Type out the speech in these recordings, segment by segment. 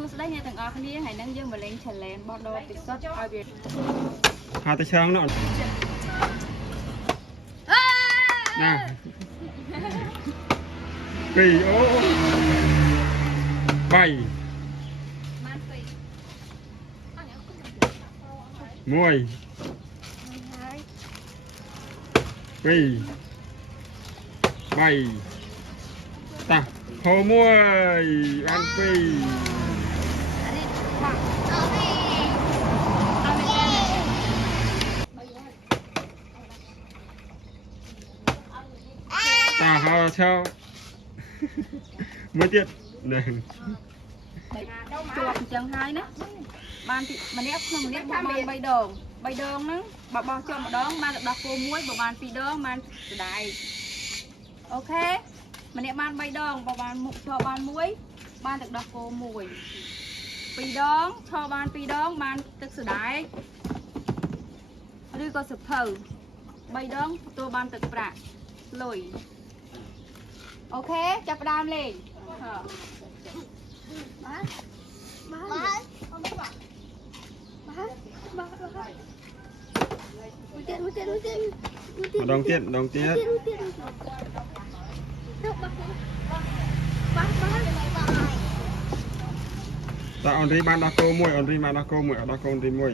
សួស្តីអ្នកទាំងអស់គ្នាហើយនឹងយើងមកលេង challenge បោះដបពិសុទ្ធឲ្យវាហៅទៅឆ្លងនោះណាពីអូ3 1 2 3តាខោ1បាន2តាហៅឆោមួយទៀតនេះជាប់អញ្ចឹងហើយណាបានម្នាក់ក្នុងម្នាក់បោះបាន3ដងហ្នឹងបើបោះជាប់ម្ដងបានទៅដោះគោមួយបើបាន2ដងបានស្ដាយអូខេម្នាក់បាន3ដងបើបានមុខឈរបាន1បានទឹកដោះគោ1 2ដងឈរបាន2ដងបានទឹកសដែកឬក៏សភៅ3ដងទទួលបានទឹកប្រាក់លុយអូខេចាប់ផ្ដើមលេងម្ដងទៀតតាអូនរីបានដោះគោមួយអូនរីបានដោះគោមួយអត់ដោះគោអូនរីមួយ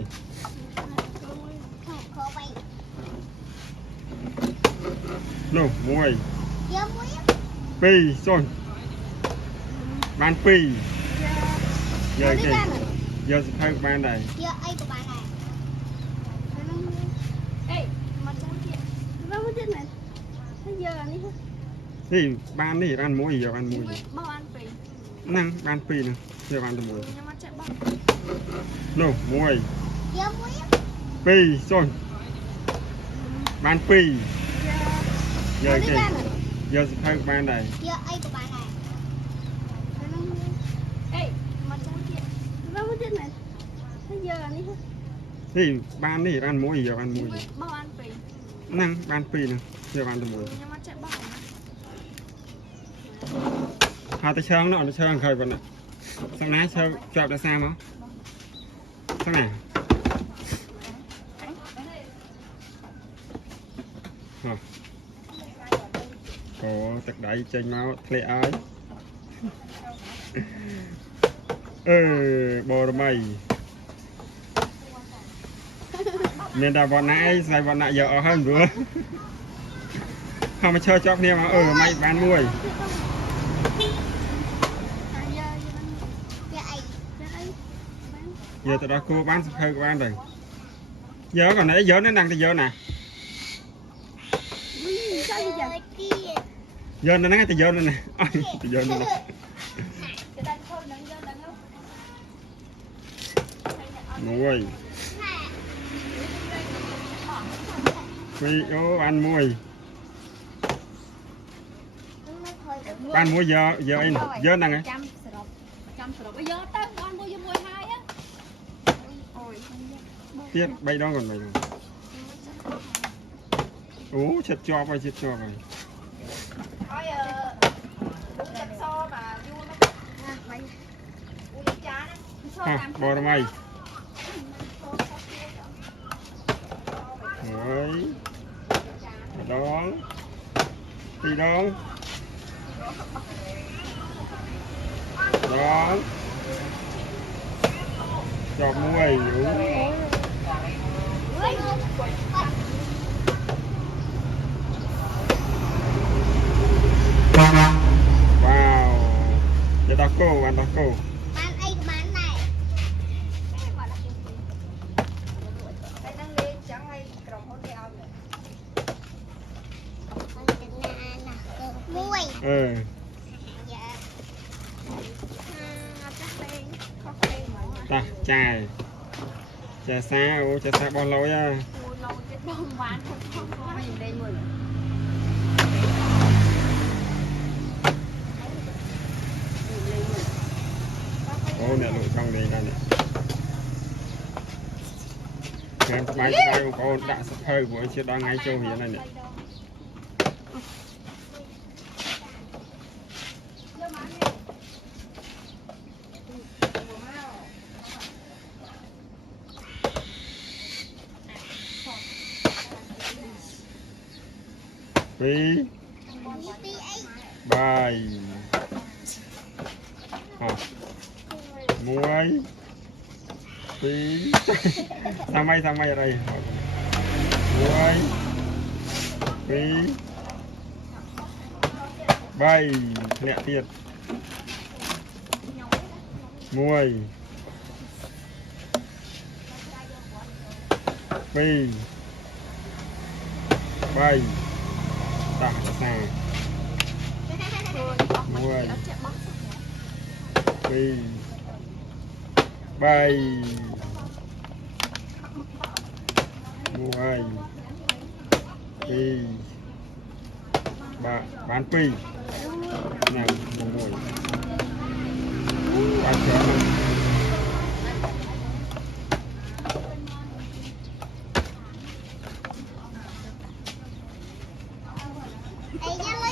នោះ1 2សូនបាន2យកគេយកសភៅបានដែរយកអីក៏បានដែរអេមកចាំទៀតមកទៀតមែនហើយយកអានេះនេះបាននេះបាន1យកបាន1បោះបាន2ហ្នឹងបាន2ហ្នឹងយកបានតែ1ខ្ញុំមកចេះបោះនោះ1យកមួយ2សូនបាន2យកគេយកសភៅបានដែរយកអីក៏បានដែរអេមកចាំទៀតមកទៀតមែនហើយយកអានេះនេះបាននេះបាន1យកបាន1បោះបាន2ហ្នឹងបាន2ហ្នឹងយកបានតែ1ខ្ញុំមកចេះបោះហៅទៅឆ្លងនោះទៅឆ្លងក្រោយប៉ុណ្ណាស្ងណាឈើជាប់ដល់សាមកស្ងណាអូទឹកដៃចេញមកធ្លាក់ឲ្យបរមីមានតែវណ្ណៈអីស្អីវណ្ណៈយកអស់ហើយព្រោះហើយមកឈើជាប់គ្នាមកមិនបានមួយយកទៅដល់គោបានសភៅក៏បានដែរយកកណៃយកនៅណាំងទៅយកណាយកនៅហ្នឹងទៅយកនៅណាអត់ទៅយកនៅណាមួយពីអូបានមួយបានមួយយកអីយកហ្នឹងហ៎ចាំសរុបយកទៅបានមួយហើយអូយទៀត3ដងcòn 3ដងអូឆិតជាប់ហើយអើយទឹកសមកយូរណាស់ណាអូយចាណាបរមីហើយដង2ដងជាប់មួយអូវ៉ាវទៅដល់គោបានដល់គោបានអីក៏បានដែរតែនឹងលេងចឹងឲ្យក្រុមហ៊ុនគេឲ្យមួយតាចាសាអូចាសាបោះលុយហ่ะលុយទៀតបងបានមិនលេងមួយអូអ្នកលក់ចង់លេងដែរនេះខ្ញុំស្បាយបងប្អូនដាក់សភៅព្រោះជាដល់ថ្ងៃចូលរៀនហើយនេះ ពីរ ពីអី បាយអស់មួយពីរសម័យអីមួយពីរបីធ្លាក់ទៀតមួយពីរបីតាក់សាមួយពីរបីមួយពីរបានពីរណាមួយបានច្រើនណាស់ អីយ៉ាឡ